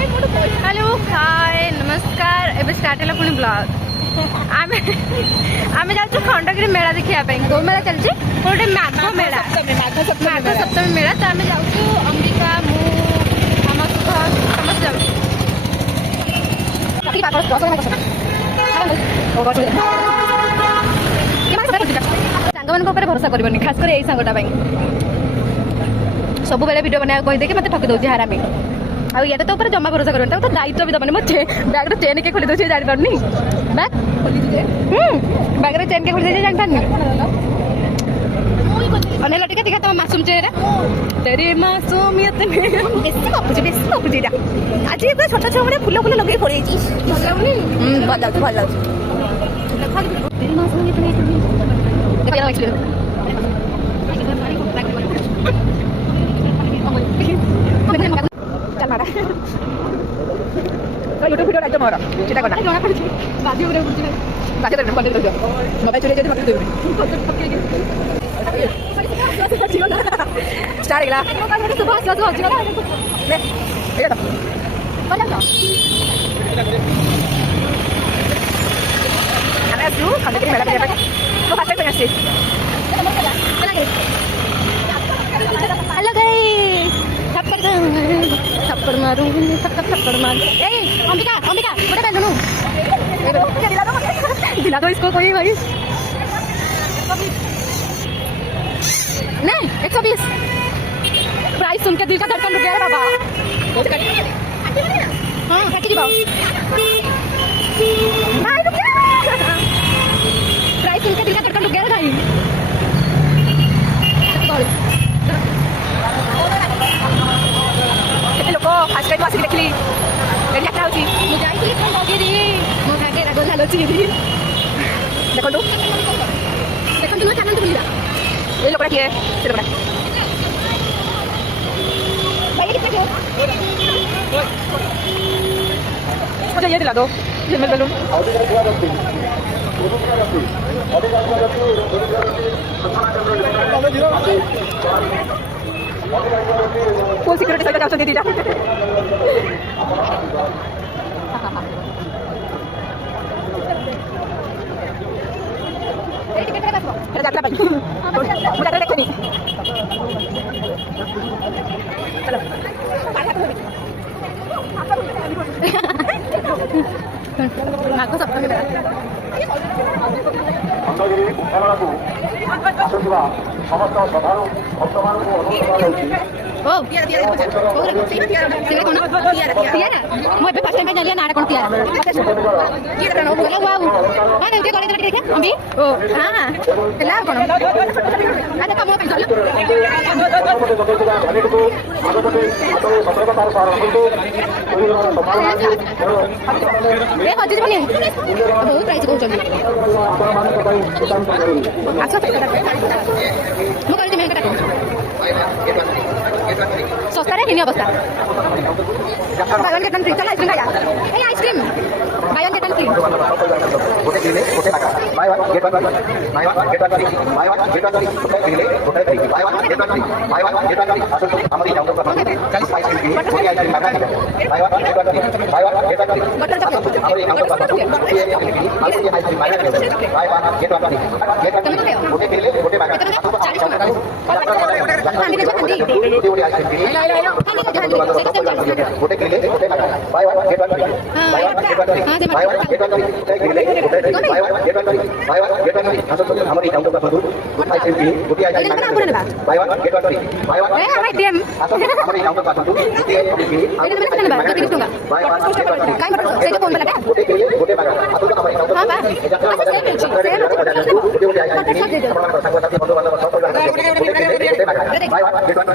Hello hi नमस्कार एबे start है पुणी ब्लॉग आमे आमे जाउछु खंडगिरी मेला देखिया पे दो मेला चलछि गोटे माघ मेला माघ सप्तमी मेला तो आमे जाउछु अंबिका मु समस्त समस्त जाउछु की बात सांग मान भरोसा करबनी खास कर यही सांगटा सब बेले वीडियो बना कही देखिए मत ठकी दौर हारामी आ ये तो जमा भरोसा कर तो दायित्व भी दबनी मत बैग चेन के खोली दूसरी जानी पारनी बैग बैग चेन के खोली जानी पारनी अनेला टिके दिखा तुम मासूम चेहरा तेरी मासूमियत में बेसी गपुची आज ये छोट छुआ मैंने फुल फुल लगे पड़े भल भल तेरी मासूमियत में यूट्यूब वीडियो राइट मोर चिटा करना जଣା पड़छि बाजी ऊपर बुझि बाजी रे कंटेंट कर मोबाइल चले जे मत देबे स्टार्ट गला सुबह सुबह ले ए तो बोला तो अरे तू खंडगिरी मेला पे तो फास्ट पे आसी हेलो गाइस थप्पड़ मारू थप्पड़ मार ए अंबिका अंबिका बड़े बहन दिला दो इसको कोई भाई नहीं 120 प्राइस सुन के दिल का धड़कन रुक गया रे बाबा हाँ काटी जी बाबू नहीं रुक प्राइस सुन के दिल का धड़कन रुक गया रे भाई लोक फास्ट टाइम आसिक देखली क्या होची मुझे आइली खंडगिरी मो गाडे रागो झालो ची देखंतु देखंतु ना चानंत बुलिला ए लोकड़ा किए से लोकड़ा भाई कितना क्यों मुझे ये दिला दो ये मेरे बैलून फुल सिक्योरिटी सहित जाउछन दीदी यात्रा भाई मुझे देखनी चलो माघ सप्तमी मेला ଖଣ୍ଡଗିରି ମେଳାକୁ ଆସୁଥିବା ସମସ୍ତ ସାଧାରଣ ଭକ୍ତମାନଙ୍କୁ ଅନୁରୋଧ କରାଯାଉଛି। ओ तियारा तियारा तियारा कौन तियारा मैं भी फर्स्ट टाइम पे जालिया नाड़ा कौन तियारा तियारा नो बोला वाओ हां देखे करे देखे अम्बी ओ हां केला कौन आधा कम पे चल ए हजी बनी बहुत प्राइस को चल अच्छा मु कर दे मैं कटा सस्ता रे किनी अवस्था बायन केतन फ्री चल आइसक्रीम खाया ए आइसक्रीम बायन केतन फ्री गोटे किले गोटे टाका by one get one by one get one by one get one गोटे किले गोटे free by one get one by one get one आसो हमरी जाऊ तो 40 पैसे की गोटे आइसक्रीम लगा by one get one by one get one butter chocolate हमरी जाऊ तो 40 ये ice cream by one get one गोटे किले गोटे टाका गोटे किले गोटे टाका by one get one by one get one by one get one किले गोटे by one get one by one get one आसो हमरी जाऊ तो 40 आइसक्रीम की गोटे ice cream by one get one by one ए भाई डीएम आसो हमरी जाऊ तो 40 गोटे ice cream by one get one काय बटर से कोन बला गोटे किले गोटे टाका आसो हमरी जाऊ तो हां बा गोटे आइसक्रीम संगसाथी बंधु बांधव सब गोटे किले टाका by one get one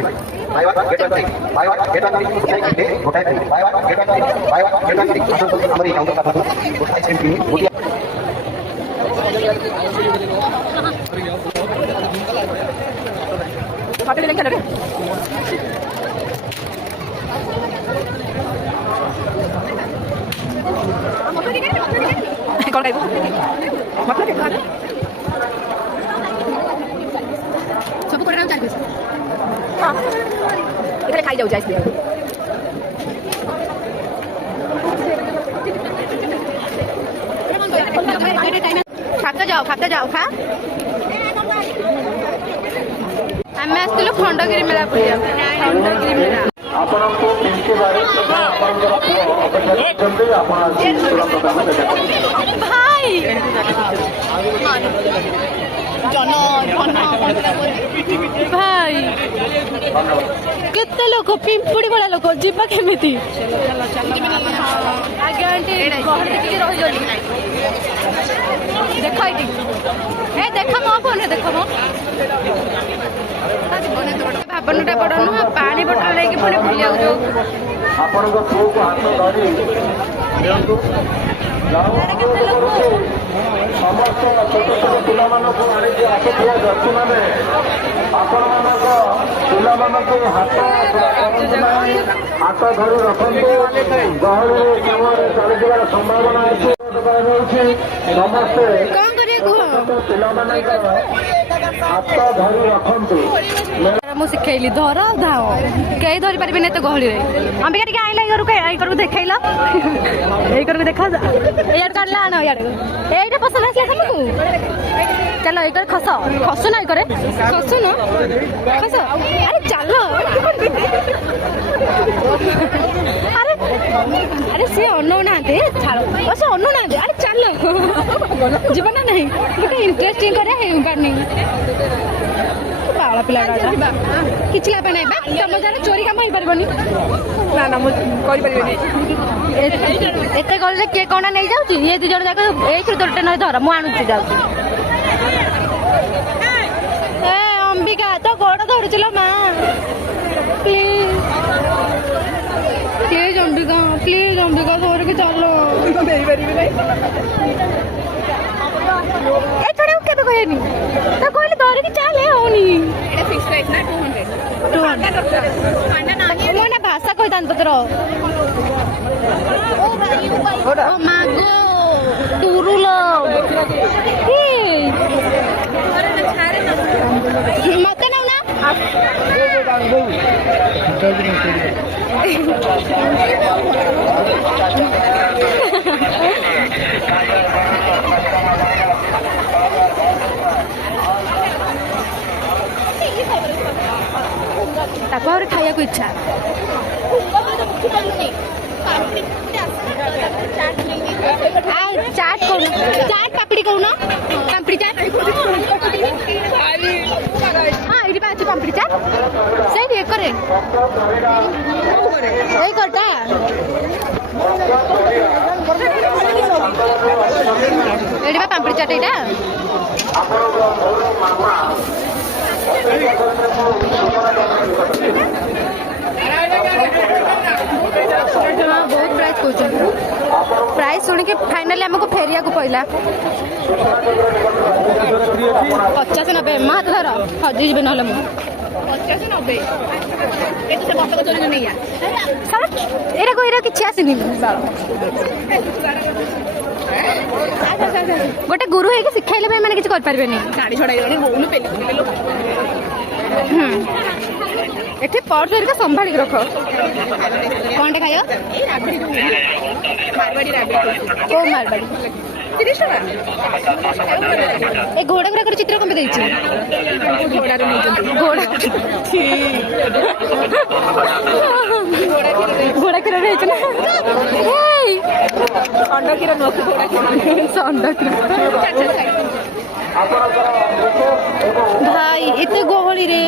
by one get one by one get one गोटे किले गोटे by one get one by one get one आसो हमरी जाऊ तो 40 गोटे आइसक्रीम की गोटे फाटे लेके चल रे कौन खाइबो मतलब के खाने सब को राम 4 पीस हां इधर खाई जाऊ जाइस ଖାତେ ଯାଉ ଖା ଆମେ ଆସିଥିଲୁ ଖଣ୍ଡଗିରି ମେଳା ବୁଲିବା ଖଣ୍ଡଗିରି ମେଳା ଆପଣଙ୍କୁ କେମିତି ବାରି ଆପଣଙ୍କର ପୁଅ ଅପେକ୍ଷା କରିଛନ୍ତି ଆପଣ ଆଜି ତୁରନ୍ତ କାମ ଦେଖା ଭାଇ ଭାଇ କେତେ ଲୋକ ପିମ୍ପୁଡି ଭଳିଆ ଲୋକ ଯିବା କେମିତି ଆଜ୍ଞା ଆଣ୍ଟି ଗହଳି ଦେଖିକି ରହିଯାଉଛି ଦେଖ ଏଇଠି ଏ ଦେଖ ମୋ ଫୋନରେ ଦେଖ ମୋ ଭାବନଟା ବଡ ନୁହଁ ପାଣି ବୋଟଲ ନେଇକି ପୁଣି ବୁଲିବାକୁ ଯାଉ ଆପଣଙ୍କ ପୁଅକୁ ହାତ ଧରି ଦିଅନ୍ତୁ ସମସ୍ତ ଛୋଟ ଛୋଟ ପିଲାମାନଙ୍କୁ ଆଣିକି ଆସୁଥିବା ବ୍ୟକ୍ତିମାନେ ଆପଣମାନଙ୍କ ପିଲାମାନଙ୍କୁ ହାତ ଧରି ରଖନ୍ତୁ ଗହଳିରେ ସମୟରେ ଚାଲିଯିବାର ସମ୍ଭାବନା ଅଛି କରାଯାଉଛି ସମସ୍ତେ କଣ କରିବା କୁହ ପିଲାମାନଙ୍କର ହାତ ଧରି ରଖନ୍ତୁ ମୁଁ ଶିଖେଇଲି ଧର ଧାଅ କେହି ଧରି ପାରିବେନି ଏତେ ଗହଳିରେ ଅମ୍ବିକା ଟିକେ ଆଇଲା ଏଇ କରକୁ ଦେଖେଇଲ ଏଇ କରକୁ ଦେଖ ଏଇଆଡେ କାଢିଲା ଆଣ ଇଆଡେ ଏଇଟା ପସନ୍ଦ ଆସିଲା ତମକୁ ଚାଲ ଏଇ କରି ଖସ ଖସୁ ନା ଏଇ করে ଖସୁନ ଖସ ଆରେ ଚାଲ ଆରେ ଆରେ ସିଏ ଅନଉନାହାନ୍ତି ଛାଡ଼ ସେ ଅନଉନାହାନ୍ତି ଆରେ ଚାଲ ଯିବ ନା ନାହିଁ ଗୋଟେ ଇଣ୍ଟରେଷ୍ଟିଂ କରିବା ହେଇପାରୁନି ବାଳ ପିଲା କିଛି ଲାଭ ନାହିଁ ବା ତମ ଯାହାର ଚୋରି କାମ ହେଇପାରିବନି ନା ନା ମୁଁ କରିପାରିବିନି ଏତେ ଗଲେ କିଏ କଣ ନେଇଯାଉଛି ଇଏ ଦି ଜଣ ଯାକ ଏଇଥିରୁ ଦୋଟେ ନହେଲେ ଧର ମୁଁ ଆଣୁଛି ଯାଉଛି ଏ ଅମ୍ବିକା ତ ଗୋଡ ଧରୁছিল ମା ପ୍ଲିଜ ଅମ୍ବିକା ଧରିକି ଚାଲ ଏ ଛଡା କେବେ କହିନି ତ କହିଲେ ଧରିକି ଚାଲେ ହଉନି ମୁଁ ନା ଭାଷା କହିଥାନ୍ତି ତୋର ମାଗ ଟୁରୁଲ ମତେ ନଉ ନା ତାକୁ ଆହୁରି ଖାଇବାକୁ ଇଚ୍ଛା ଆଉ ଚାଟ୍ କହୁନ ଚାଟ୍ ପାପଡ଼ି କହୁନ ପାମ୍ପଡ଼ି ଚାଟ୍ ହଁ ଏଇଠି ପା ଅଛି ପାମ୍ପଡ଼ି ଚାଟ୍ ସେଇଠି ଏକରେ ଏଇ କରଟା ଏଇଠି ବା ପାମ୍ପଡ଼ି ଚାଟ୍ ଏଇଟା ବହୁତ ପ୍ରାଇସ୍ କହୁଛନ୍ତି ପ୍ରାଇସ୍ ଶୁଣିକି ଫାଇନାଲି ଆମକୁ ଫେରିବାକୁ ପଇଲା 50-90 ମା ହାତ ଧର ହଜିଯିବେ ନହେଲେ ମୁଁ 50-90 ଏଇଟା କିଛି ଆସିନି ଗୋଟେ ଗୁରୁ ହେଇକି ଶିଖାଇଲେ ବି ଏମାନେ କିଛି କରିପାରିବେନି ଏଠି ପର୍ସ ହେରିକା ସମ୍ଭାଳିକି ରଖ କଣଟେ ଖାଇବ କୋଉ ମାରବାଡ଼ି 30 ଟଙ୍କା ଏ ଘୋଡ଼ା ଗୁଡାକର ଚିତ୍ର କଣ ଦେଇଛି ଘୋଡ଼ା କ୍ଷୀର ହେଇଛି ନା ଷଣ୍ଢ କ୍ଷୀର ଷଣ୍ଢ କ୍ଷୀର ଭାଇ ଏତେ ଗହଳିରେ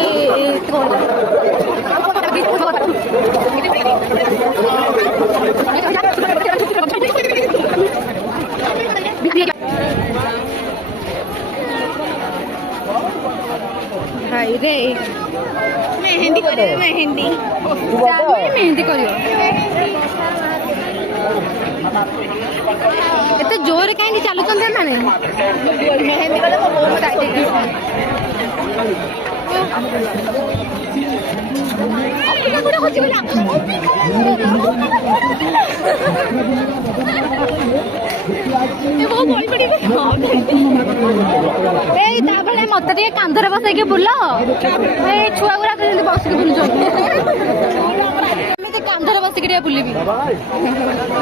ଭାଇ ରେ ମେହେନ୍ଦି କରିବ ମେହେନ୍ଦି କରିବ ଏତେ ଜୋରରେ କାହିଁକି ଚାଲୁଛନ୍ତି ଏମାନେ ମେହେନ୍ଦି କଲେ ମୋ ବୋଉ ଏଇ ତାପରେ ମତେ ଟିକେ କାନ୍ଧରେ ବସେଇକି ବୁଲ ଏଇ ଛୁଆ ଗୁଡାକ ଯେମିତି ବସିକି ବୁଲୁଛନ୍ତି ଏମିତି କାନ୍ଧରେ ବସେଇ बसिक बुलबी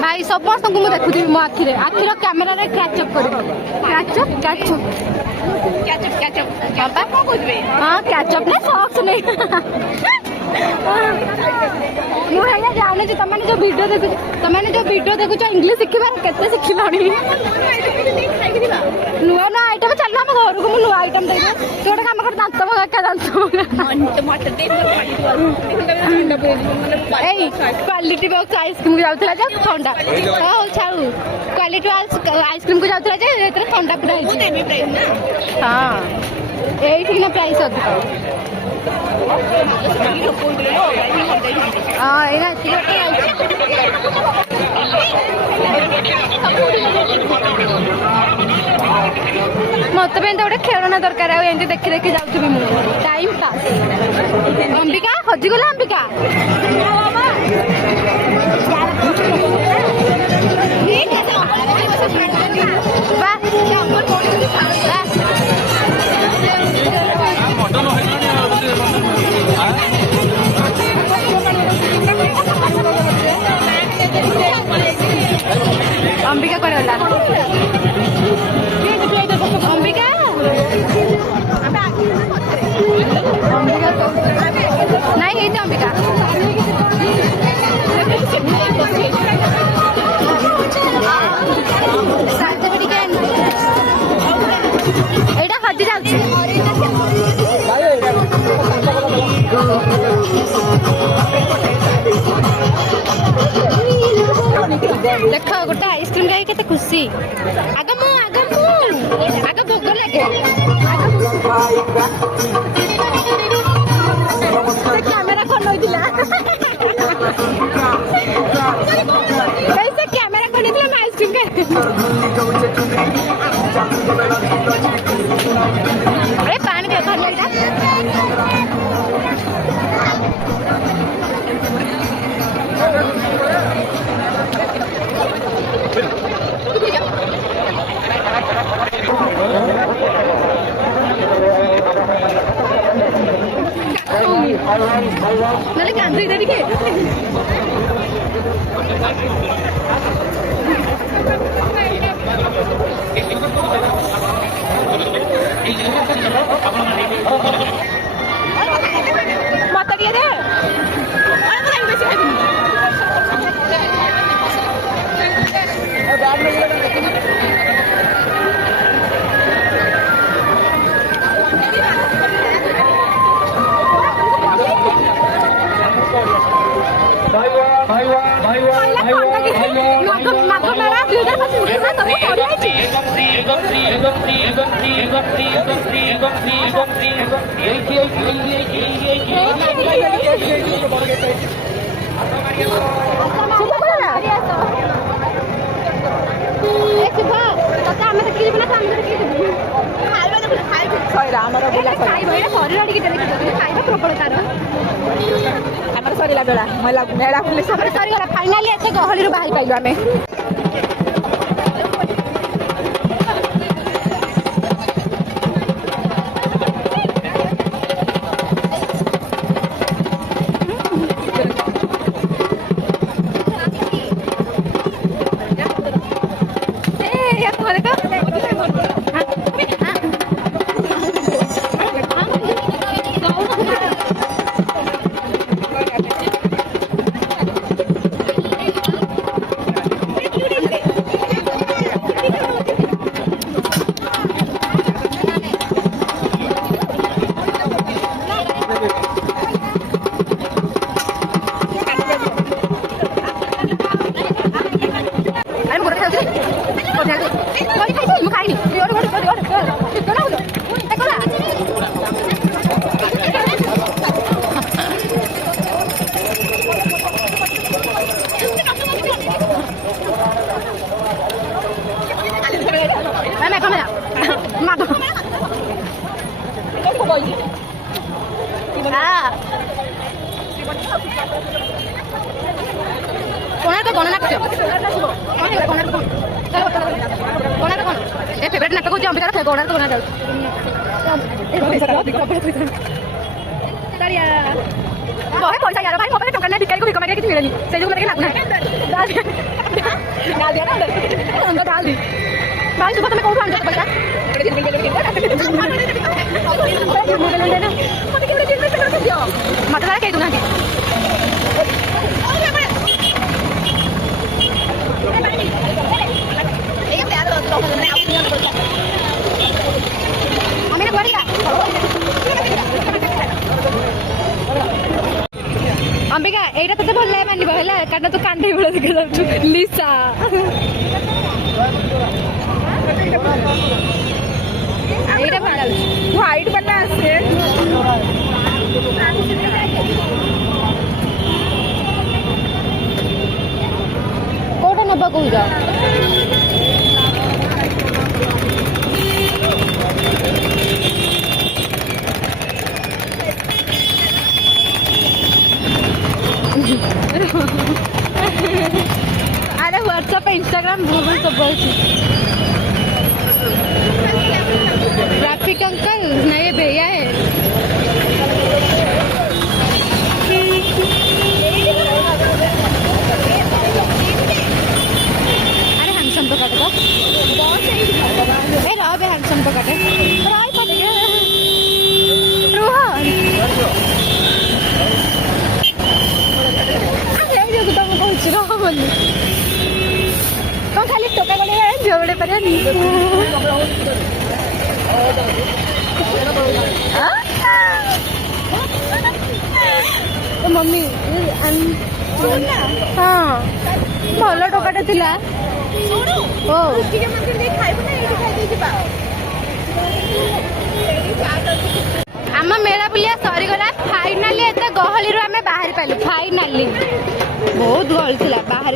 भाई समस्त को देखुथि मो आखिरे आखिर कैमेरा रे कैचअप कर कैचअप कैचअप कैचअप कैचअप हाँ कैचअप ना सॉक्स नहीं मुझे जाने तुमने जो वीडियो देखु इंग्लिश शिखबार केते शिखिलानी नुआ नुआ आइटम चलना हम घर को नुआ आइटम दे तू गोटे काम कर दांत भगा दांत क्वालिटी बॉक्स आइसक्रीम जाऊला जे ठंडा हां छाड़ू क्वालिटी आइसक्रीम को जाऊला जे एतरे ठंडा पूरा हां एठी ना प्राइस अधिक हाँ एना मत गोटे खेलना दरकार एमती देखी देखी जाऊँ टाइम पास अंबिका हजिगला अंबिका अंबिका कौन गला अंबिका नहीं ये अंबिका एटा हजि जाउछि देख गोटे आइसक्रीम खाई केते खुशी आग भोग लगे कैमेरा कौन होइतिला कैसे कैमेरा कौन होइतिला मैं आइसक्रीम खाई अरे पानी दे धर लेटा नले कांद्री इधर के माता दिया दे फाइनाली एत गहली बाहरी पाइलु आम फेवरेट नाटक हूँ अंबिका कोणार्क बना जाऊँ ବହେ ପଇସା ୟାର ଭାଇ ମୋ ପାଖରେ ଟଙ୍କା ନାହିଁ ଭିକାରୀକୁ ଭିକ ମାଗିବା କିଛି ମିଳେନି ସେଇ ଯୋଗୁଁ ଟିକେ ମାଗୁନାହିଁ ଭାଇ ଶୁଭ ତମେ କୋଉଠୁ ଆଣିଛ ପଇସା ମତେ ତାର କେହି ଦଉନାହାନ୍ତି अंबिका एटा तते भल लागे मानिबो हैला कारण तू कांडे बळ देखा जाउछु लिसा एटा भल लागे व्हाइट वाला आसे कोटा नबा कहू जा अरे व्हाट्सएप इंस्टाग्राम गूगल सब अच्छी ट्रैफिक अंकल नहीं ये भैया है अरे हैंडसम तो काटो ए राव हैंडसम तो काटे राय पड़ गया रोहन तुम कौच रही कौन खाली टोका गले झगड़े पर मम्मी हाँ भल टोकाटे थिला ओ आम मेला बुलिया सरीगला फाइनाली एत गहली आम बाहरी पाइलु फाइनाली बहुत गहली थी बाहर